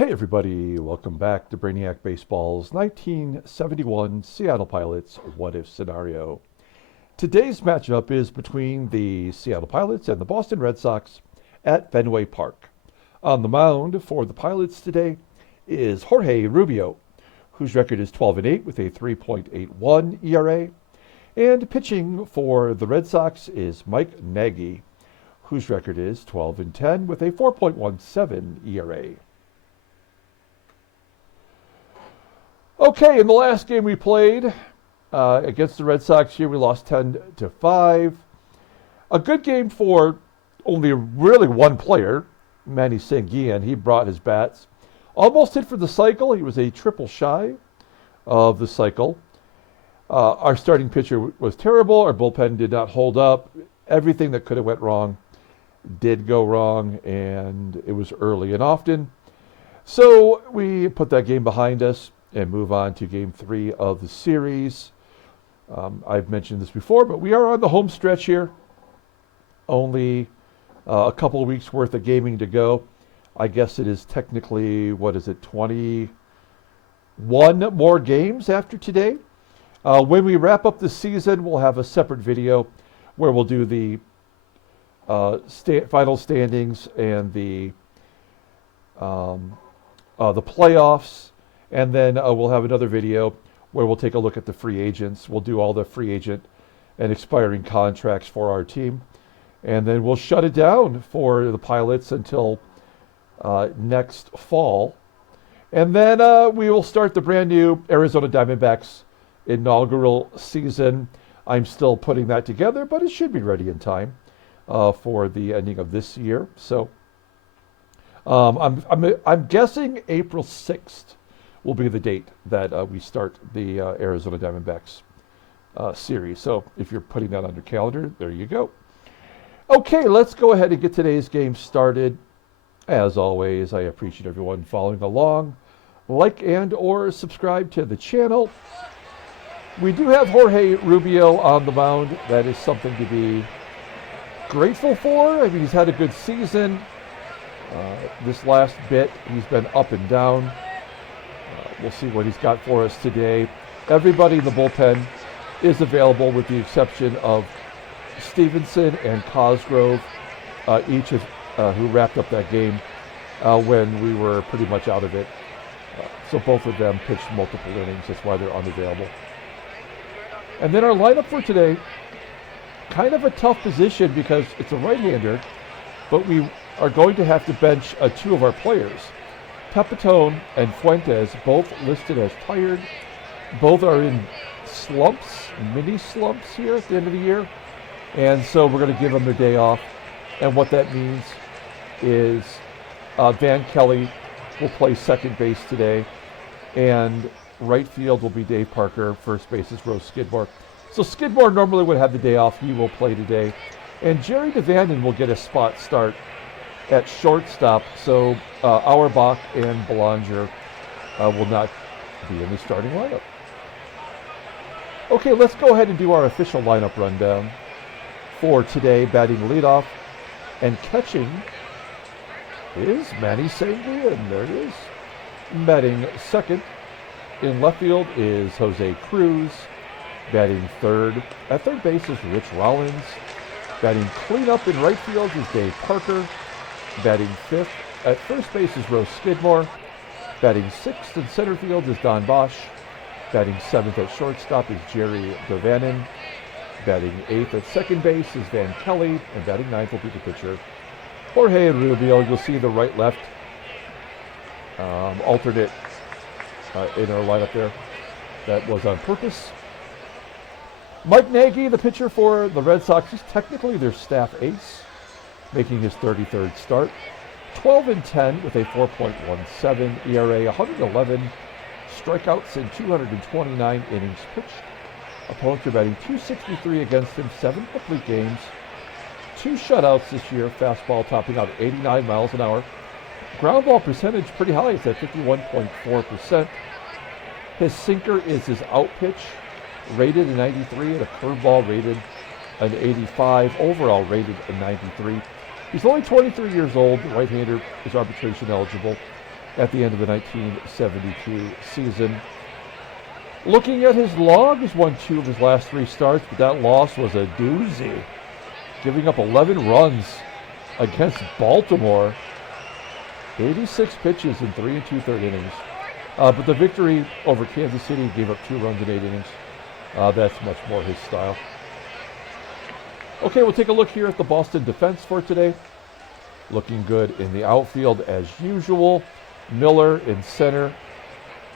Hey everybody, welcome back to Brainiac Baseball's 1971 Seattle Pilots What If Scenario. Today's matchup is between the Seattle Pilots and the Boston Red Sox at Fenway Park. On the mound for the Pilots today is Jorge Rubio, whose record is 12-8 with a 3.81 ERA. And pitching for the Red Sox is Mike Nagy, whose record is 12-10 with a 4.17 ERA. Okay, in the last game we played against the Red Sox here, we lost 10-5. A good game for only really one player, Manny. He brought his bats. Almost hit for the cycle. He was a triple shy of the cycle. Our starting pitcher was terrible. Our bullpen did not hold up. Everything that could have went wrong did go wrong, and it was early and often. So we put that game behind us and move on to Game 3 of the series. I've mentioned this before, but we are on the home stretch here. Only a couple of weeks worth of gaming to go. I guess it is technically, 21 more games after today. When we wrap up the season, we'll have a separate video where we'll do the final standings and the playoffs. And then we'll have another video where we'll take a look at the free agents. We'll do all the free agent and expiring contracts for our team. And then we'll shut it down for the Pilots until next fall. And then we will start the brand new Arizona Diamondbacks inaugural season. I'm still putting that together, but it should be ready in time for the ending of this year. So I'm guessing April 6th. Will be the date that we start the Arizona Diamondbacks series. So if you're putting that on your calendar, there you go. Okay, let's go ahead and get today's game started. As always, I appreciate everyone following along. Like and or subscribe to the channel. We do have Jorge Rubio on the mound. That is something to be grateful for. I mean, he's had a good season. This last bit, he's been up and down. We'll see what he's got for us today. Everybody in the bullpen is available with the exception of Stevenson and Cosgrove, each who wrapped up that game when we were pretty much out of it. So both of them pitched multiple innings. That's why they're unavailable. And then our lineup for today, kind of a tough position because it's a right-hander, but we are going to have to bench two of our players. Pepitone and Fuentes, both listed as tired. Both are in slumps, mini slumps here at the end of the year. And so we're going to give them their day off. And what that means is Van Kelly will play second base today. And right field will be Dave Parker. First base is Rose Skidmore. So Skidmore normally would have the day off. He will play today. And Jerry DaVANON will get a spot start at shortstop, so Auerbach and Belanger will not be in the starting lineup. Okay, let's go ahead and do our official lineup rundown for today. Batting leadoff and catching is Manny. There it is. Batting second in left field is Jose Cruz. Batting third at third base is Rich Rollins. Batting cleanup in right field is Dave Parker. Batting fifth at first base is Rose Skidmore. Batting sixth in center field is Don Bosch. Batting seventh at shortstop is Jerry DaVANON. Batting eighth at second base is Van Kelly. And batting ninth will be the pitcher, Jorge Rubio. You'll see the right-left alternate in our lineup there. That was on purpose. Mike Nagy, the pitcher for the Red Sox, is technically their staff ace, making his 33rd start. 12-10 with a 4.17 ERA, 111 strikeouts in 229 innings pitched. Opponents are batting .263 against him, 7 complete games, 2 shutouts this year. Fastball topping out at 89 miles an hour. Ground ball percentage pretty high. It's at 51.4%. His sinker is his out pitch, rated a 93, and a curveball rated an 85, overall rated a 93. He's only 23 years old. The right-hander is arbitration eligible. at the end of the 1972 season. Looking at his log, he's won 2 of his last 3 starts, but that loss was a doozy, giving up 11 runs against Baltimore. 86 pitches in 3 2/3 innings. But the victory over Kansas City gave up 2 runs in 8 innings. That's much more his style. Okay, we'll take a look here at the Boston defense for today. Looking good in the outfield as usual. Miller in center,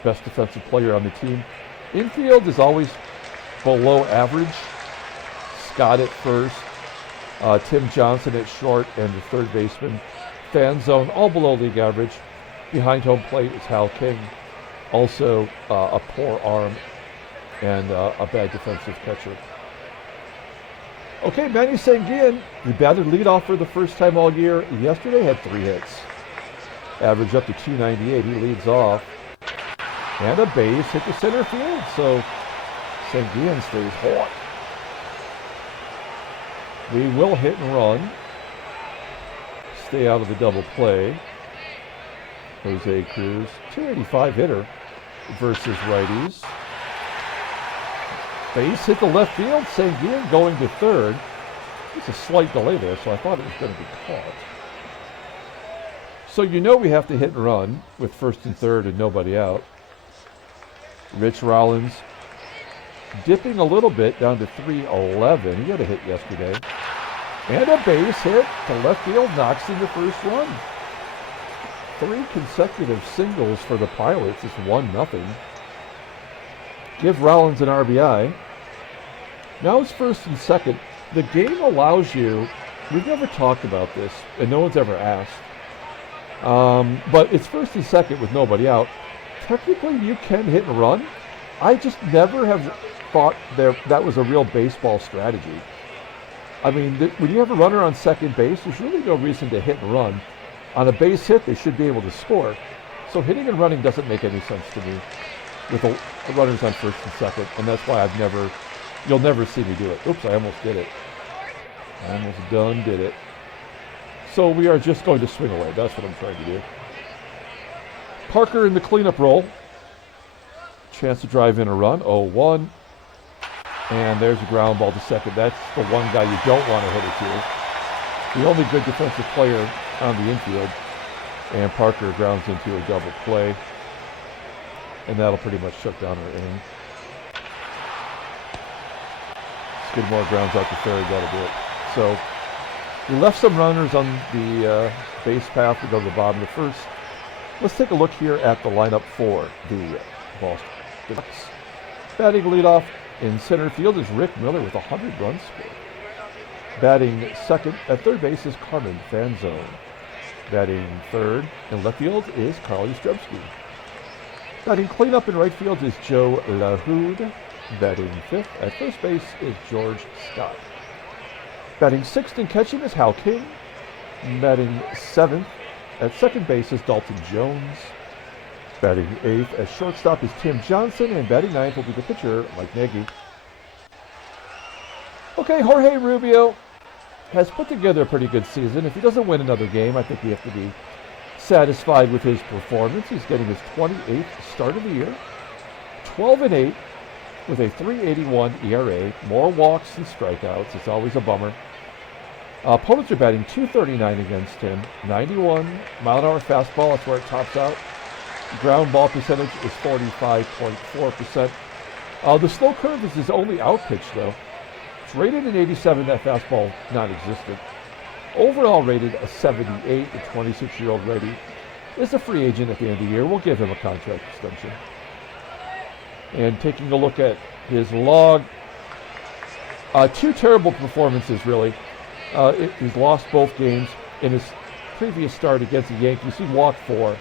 best defensive player on the team. Infield is always below average. Scott at first, Tim Johnson at short, and the third baseman. FANZONE, all below league average. Behind home plate is Hal King. Also a poor arm and a bad defensive catcher. Okay, Manny SANGUILLEN, he batted leadoff for the first time all year. Yesterday had 3 hits. Average up to 298. He leads off. And a base hit the center field. So SANGUILLEN stays hot. We will hit and run. Stay out of the double play. Jose CRUZ, 285 hitter versus righties. Base hit the left field. SANGUILLEN going to third. It's a slight delay there, so I thought it was going to be caught. So you know we have to hit and run with first and third and nobody out. Rich Rollins dipping a little bit down to 311. He had a hit yesterday. And a base hit to left field knocks in the first run. 3 consecutive singles for the Pilots. It's 1-0. Give Rollins an RBI. Now it's first and second. The game allows you, we've never talked about this, and no one's ever asked, but it's first and second with nobody out. Technically, you can hit and run. I just never have thought that was a real baseball strategy. I mean, when you have a runner on second base, there's really no reason to hit and run. On a base hit, they should be able to score. So hitting and running doesn't make any sense to me with the runners on first and second, and that's why you'll never see me do it. Oops, I almost did it. I almost did it. So we are just going to swing away. That's what I'm trying to do. Parker in the cleanup role. Chance to drive in a run. 0-1. And there's a ground ball to second. That's the one guy you don't want to hit it to. The only good defensive player on the infield. And Parker grounds into a double play. And that'll pretty much shut down our inning. Skidmore grounds out to third. That'll do it. So we left some runners on the base path to go to the bottom of the first. Let's take a look here at the lineup for the Boston Sox. Batting leadoff in center field is Rick Miller with 100 runs scored. Batting second at third base is Carmen FANZONE. Batting third in left field is YASTRZEMSKI. Batting cleanup in right field is Joe LAHOUD. Batting fifth at first base is George Scott. Batting sixth and catching is Hal King. Batting seventh at second base is Dalton Jones. Batting eighth at shortstop is Tim Johnson, and batting ninth will be the pitcher, Nagy. Okay, Jorge Rubio has put together a pretty good season. If he doesn't win another game, I think we have to be satisfied with his performance. He's getting his 28th start of the year, 12-8 with a 3.81 ERA, more walks than strikeouts. It's always a bummer. Opponents are batting .239 against him, 91 mile-an-hour fastball. That's where it tops out. Ground ball percentage is 45.4%. The slow curve is his only out pitch, though. It's rated an 87. That fastball non-existent. Overall rated a 78. The 26-year-old Ready is a free agent at the end of the year. We'll give him a contract extension. And taking a look at his log, 2 terrible performances, really. He's lost both games. In his previous start against the Yankees, he walked 4.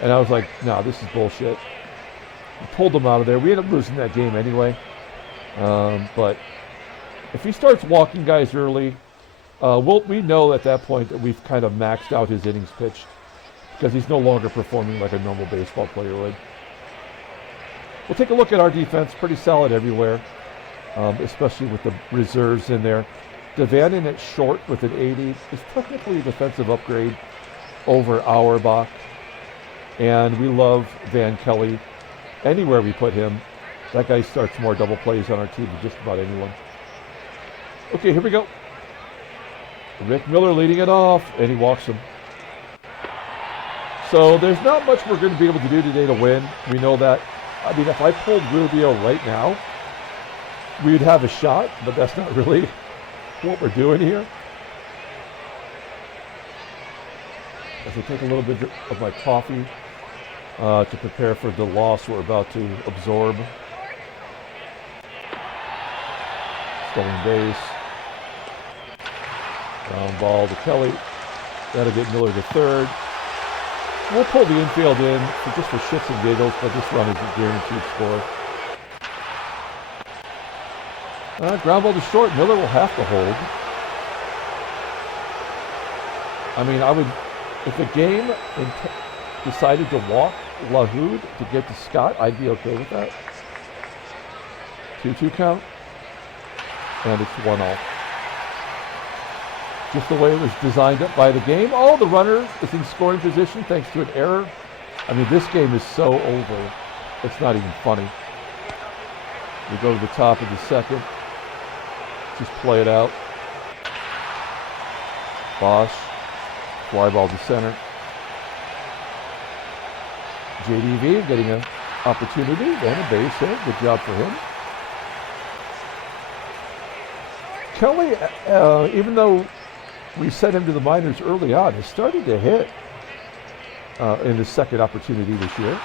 And I was like, nah, this is bullshit. We pulled him out of there. We ended up losing that game anyway. But if he starts walking guys early, we know at that point that we've kind of maxed out his innings pitched because he's no longer performing like a normal baseball player would. We'll take a look at our defense. Pretty solid everywhere, especially with the reserves in there. DaVANON at short with an 80 is technically a defensive upgrade over Auerbach. And we love Van Kelly. Anywhere we put him, that guy starts more double plays on our team than just about anyone. Okay, here we go. Rick Miller leading it off, and he walks him. So there's not much we're going to be able to do today to win. We know that. I mean, if I pulled Rubio right now, we'd have a shot, but that's not really what we're doing here. As I take a little bit of my coffee to prepare for the loss we're about to absorb. Stolen base. Ground ball to Kelly. That'll get Miller to third. We'll pull the infield in just for shits and giggles, but this run is a guaranteed score. Ground ball to short. Miller will have to hold. I mean, if the game decided to walk LaHoud to get to Scott, I'd be okay with that. 2-2 count. And it's 1-0. Just the way it was designed up by the game. Oh, the runner is in scoring position thanks to an error. I mean, this game is so over. It's not even funny. We go to the top of the second. Just play it out. Bosch. Fly ball to center. JDV getting an opportunity and a base hit. Good job for him. Kelly, even though we sent him to the minors early on, has started to hit in his second opportunity this year.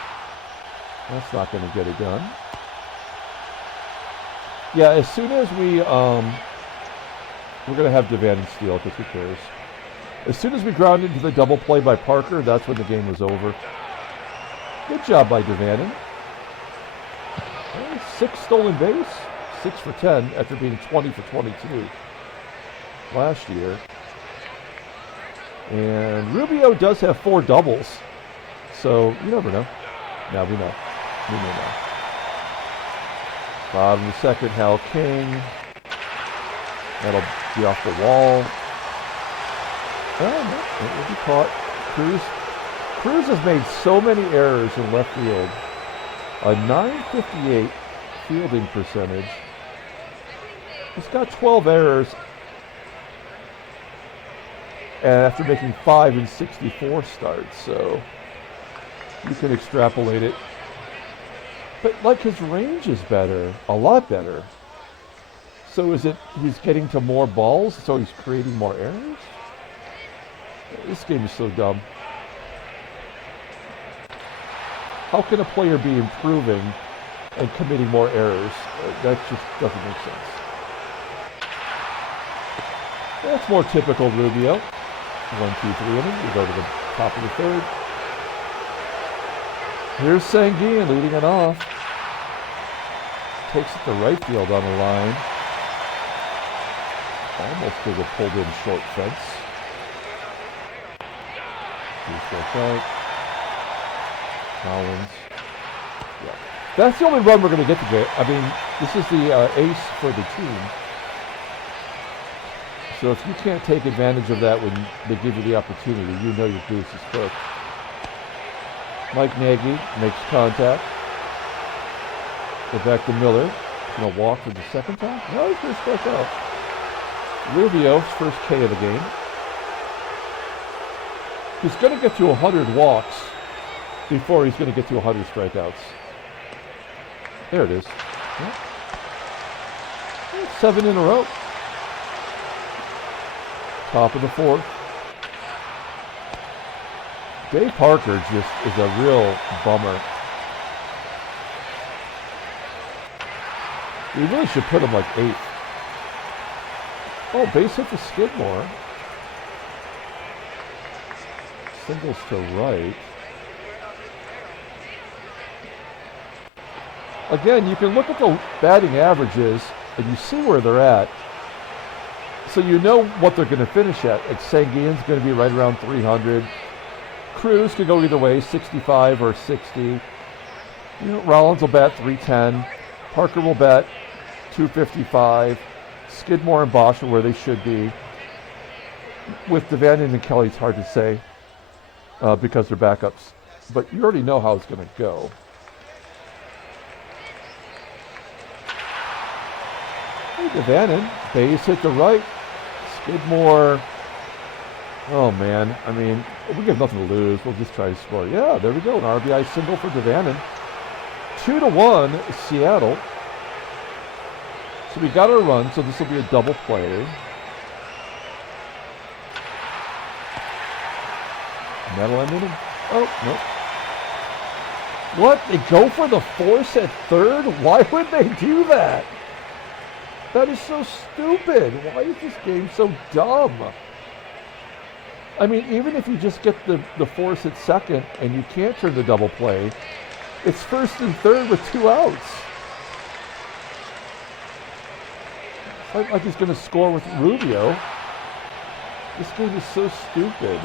That's not going to get it done. Yeah, as soon as we're going to have DaVanon steal, because who cares? As soon as we ground into the double play by Parker, that's when the game was over. Good job by DaVanon. 6 stolen base, 6 for 10 after being 20 for 22 last year. And Rubio does have 4 doubles, so you never know. Now we know. We know now. Bottom of the second, Hal King. That'll be off the wall. Oh, no, it will be caught. CRUZ has made so many errors in left field. A .958 fielding percentage. He's got 12 errors after making 5 in 64 starts, so you can extrapolate it. But like his range is better, a lot better. So is it he's getting to more balls, so he's creating more errors? This game is so dumb. How can a player be improving and committing more errors? That just doesn't make sense. That's more typical Rubio. 1-2-3 inning. We go to the top of the third. Here's Sanguillen leading it off. Takes it to right field on the line. Almost to the pulled in short fence. Collins. Yeah. That's the only run we're going to get today. I mean, this is the ace for the team. So if you can't take advantage of that when they give you the opportunity, you know your goose is cooked. Mike Nagy makes contact. Go back to Miller. He's going to walk for the second time. No, he's going to strike out. Rubio, first K of the game. He's going to get to 100 walks before he's going to get to 100 strikeouts. There it is. Yeah. 7 in a row. Top of the fourth. Dave Parker just is a real bummer. We really should put him like 8th. Oh, base hit for Skidmore. Singles to right. Again, you can look at the batting averages and you see where they're at. So you know what they're going to finish at. Like Sanguillen's going to be right around 300. CRUZ could go either way, 65 or 60. You know, Rollins will bat 310. Parker will bat 255. Skidmore and Bosch are where they should be. With DaVanon and Kelly, it's hard to say because they're backups. but you already know how it's going to go. Hey, DaVANON, base hit to right. Skidmore. Oh, man. I mean, we have nothing to lose. We'll just try to score. Yeah, there we go. An RBI single for DaVANON. 2-1, Seattle. So we got our run, so this will be a double play. Metal ending. Oh, nope. What? They go for the force at third? Why would they do that? That is so stupid. Why is this game so dumb? I mean, even if you just get the force at second and you can't turn the double play, it's first and third with 2 outs. It's like he's going to score with Rubio. This game is so stupid.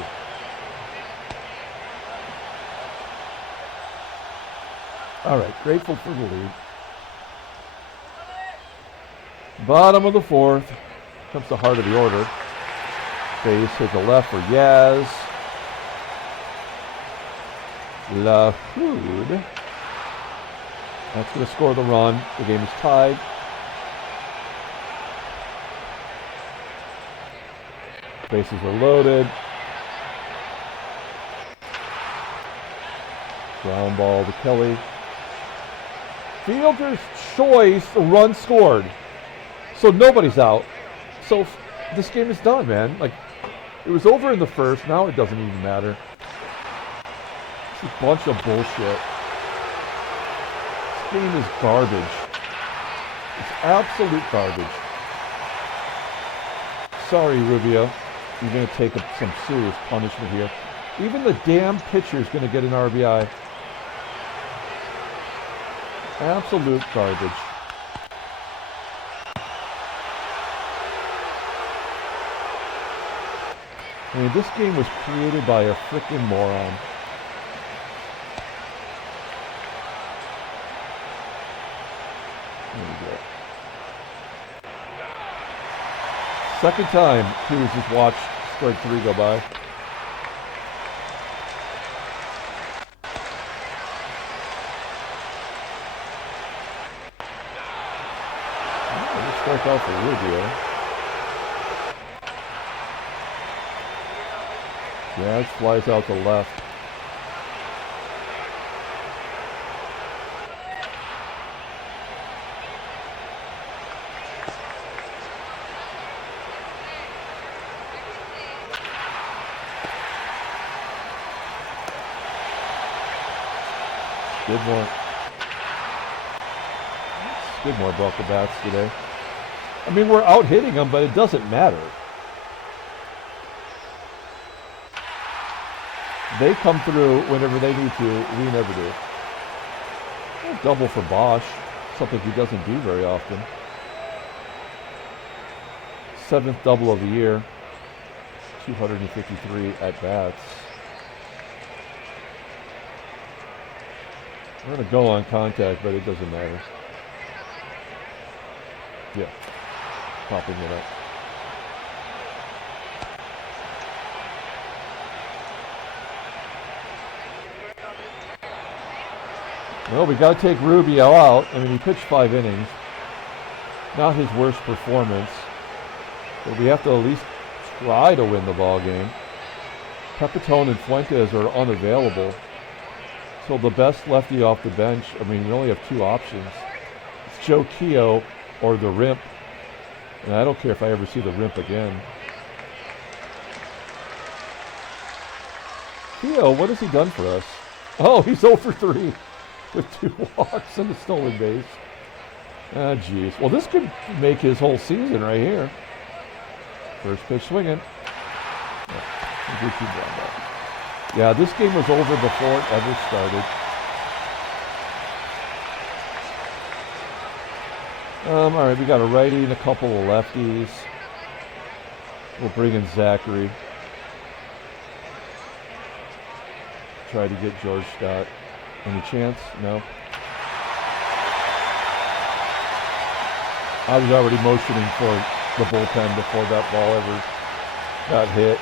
All right, grateful for the lead. Bottom of the fourth. Comes the heart of the order. Base hit the left for Yaz. LAHOUD. That's going to score the run. The game is tied. Bases are loaded. Ground ball to Kelly. Fielder's choice, the run scored. So nobody's out. So this game is done, man. Like, it was over in the first. Now it doesn't even matter. It's a bunch of bullshit. This game is garbage. It's absolute garbage. Sorry, Rubio. You're going to take some serious punishment here. Even the damn pitcher is going to get an RBI. Absolute garbage. I mean, this game was created by a frickin' moron. There we go. Second time Cruz has watched strike 3 go by. Strike out for Rubio. Yeah, it flies out to left. Skidmore brought the bats today. I mean, we're out hitting them, but it doesn't matter. They come through whenever they need to. We never do. Double for BOSCH, something he doesn't do very often. 7th double of the year. 253 at bats. We're going to go on contact, but it doesn't matter. Yeah. Popping it up. Well, we got to take Rubio out. I mean, he pitched 5 innings. Not his worst performance. But we have to at least try to win the ball game. Pepitone and Fuentes are unavailable. So the best lefty off the bench, I mean, we only have 2 options. It's Joe Keogh or the Rimp. And I don't care if I ever see the Rimp again. Keogh, what has he done for us? Oh, he's 0 for 3 with 2 walks and a stolen base. Ah, jeez. Well, this could make his whole season right here. First pitch swinging. Yeah, this game was over before it ever started. All right, we got a righty and a couple of lefties. We'll bring in Zachary. Try to get George Scott. Any chance? No. I was already motioning for the bullpen before that ball ever got hit.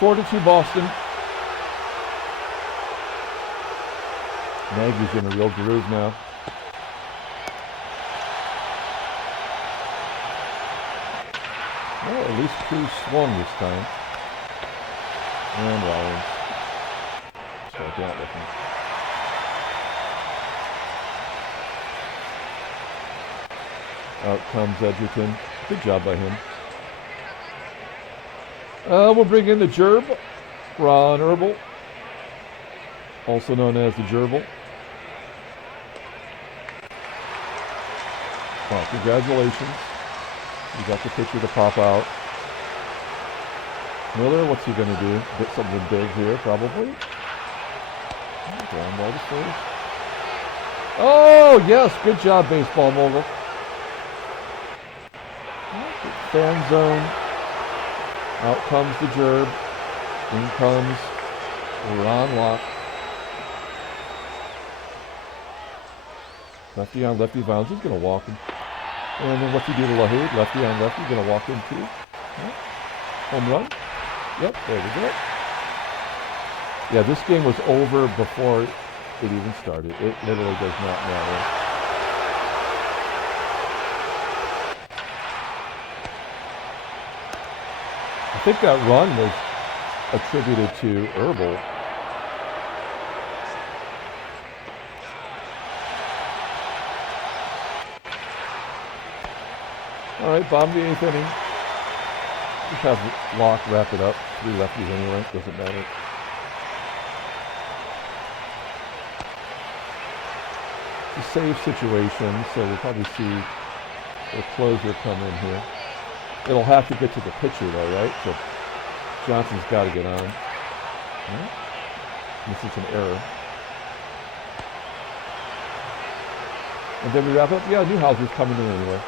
4-2 Boston. Nagy's in a real groove now. Well, at least CRUZ swung this time. And Rollins. Strike out with him. Out comes Edgerton. Good job by him. We'll bring in the Gerb, Ron Herbal, also known as the Gerbil. Well, congratulations. You got the pitcher to pop out. Miller, what's he going to do? Get something big here, probably. Ground ball to first. Oh, yes. Good job, baseball mogul. Fan zone. Out comes the Gerb. In comes Ron Locke. Lefty on lefty bounce. He's going to walk him. And then what's he do to LaHoud? Lefty on lefty. Going to walk him too. Right. Home run. Yep, there we go. Yeah, this game was over before it even started. It literally does not matter. I think that run was attributed to Herbal. All right, bottom of the 8th inning. Just have Locke wrap it up. 3 lefties anyway, doesn't matter. It's a save situation, so we'll probably see the closer come in here. It'll have to get to the pitcher though, right? So Johnson's got to get on. Right. This is an error. And then we wrap up. Yeah, Newhouser's coming in anyway.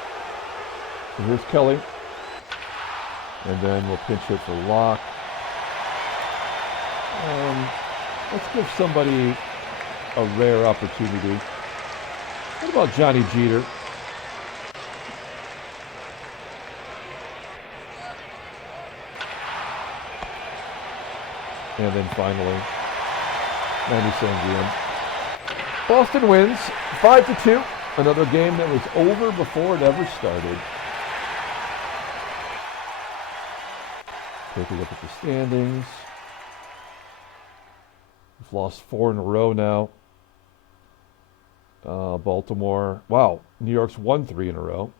So here's Kelly. And then we'll pinch hit for Locke. Let's give somebody a rare opportunity. What about Johnny Jeter? And then finally, Manny SANGUILLEN. Boston wins 5-2. Another game that was over before it ever started. Take a look at the standings. We've lost 4 in a row now. Baltimore, wow, New York's won 3 in a row.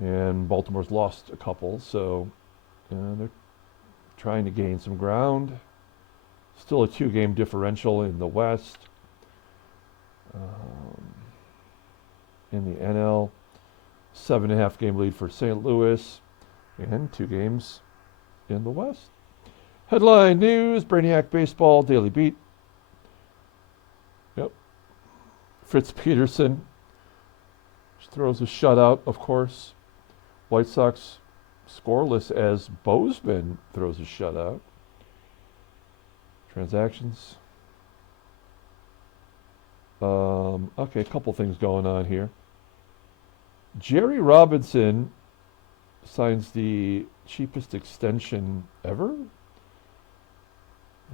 And Baltimore's lost a couple, so they're trying to gain some ground. Still a 2-game differential in the West. In the NL, 7.5 game lead for St. Louis, and 2 games in the West. Headline news, Brainiac Baseball, Daily Beat. Yep. Fritz Peterson throws a shutout, of course. White Sox scoreless as Bozeman throws a shutout. Transactions. Okay, a couple things going on here. Jerry Robinson signs the cheapest extension ever.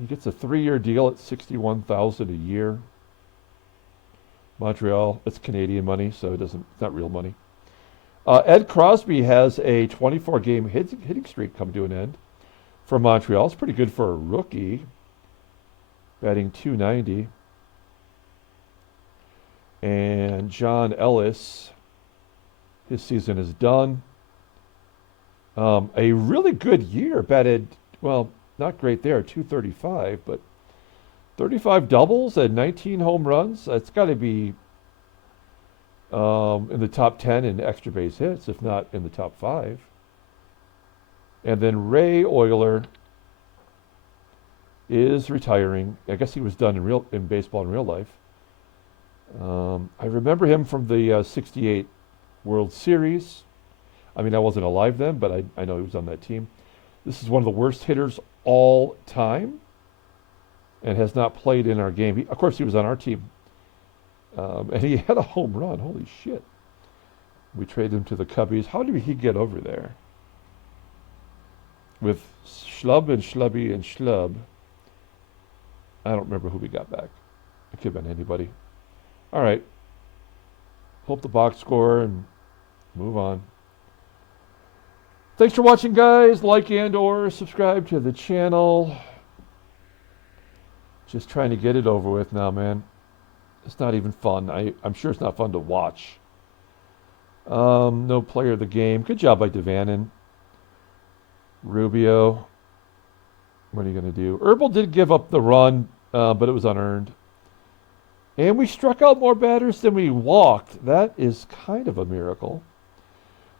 He gets a 3-year deal at $61,000 a year. Montreal, it's Canadian money, so it's not real money. Ed Crosby has a 24-game hitting streak come to an end for Montreal. It's pretty good for a rookie, batting .290. And John Ellis, his season is done. A really good year, batted, well, not great there, .235, but 35 doubles and 19 home runs. That's got to be in the top 10 in extra base hits, if not in the top 5. And then Ray Oyler is retiring. I guess he was done in baseball in real life. I remember him from the 68 World Series. I mean, I wasn't alive then, but I know he was on that team. This is one of the worst hitters all time and has not played in our game. Of course, he was on our team. And he had a home run. Holy shit. We traded him to the Cubbies. How did he get over there? with Schlub and Schlubby and Schlub. I don't remember who we got back. It could have been anybody. All right. Hope the box score and move on. Thanks for watching, guys. Like and or subscribe to the channel. Just trying to get it over with now, man. It's not even fun. I'm sure it's not fun to watch. No player of the game. Good job by DaVANON. Rubio. What are you going to do? Herbal did give up the run, but it was unearned. And we struck out more batters than we walked. That is kind of a miracle.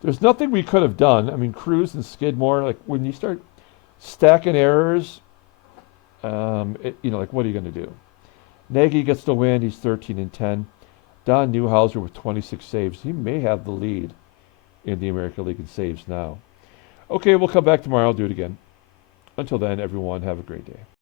There's nothing we could have done. I mean, CRUZ and SKIDMORE, like when you start stacking errors, like what are you going to do? Nagy gets the win. He's 13-10. Don Newhouser with 26 saves. He may have the lead in the American League in saves now. Okay, we'll come back tomorrow. I'll do it again. Until then, everyone, have a great day.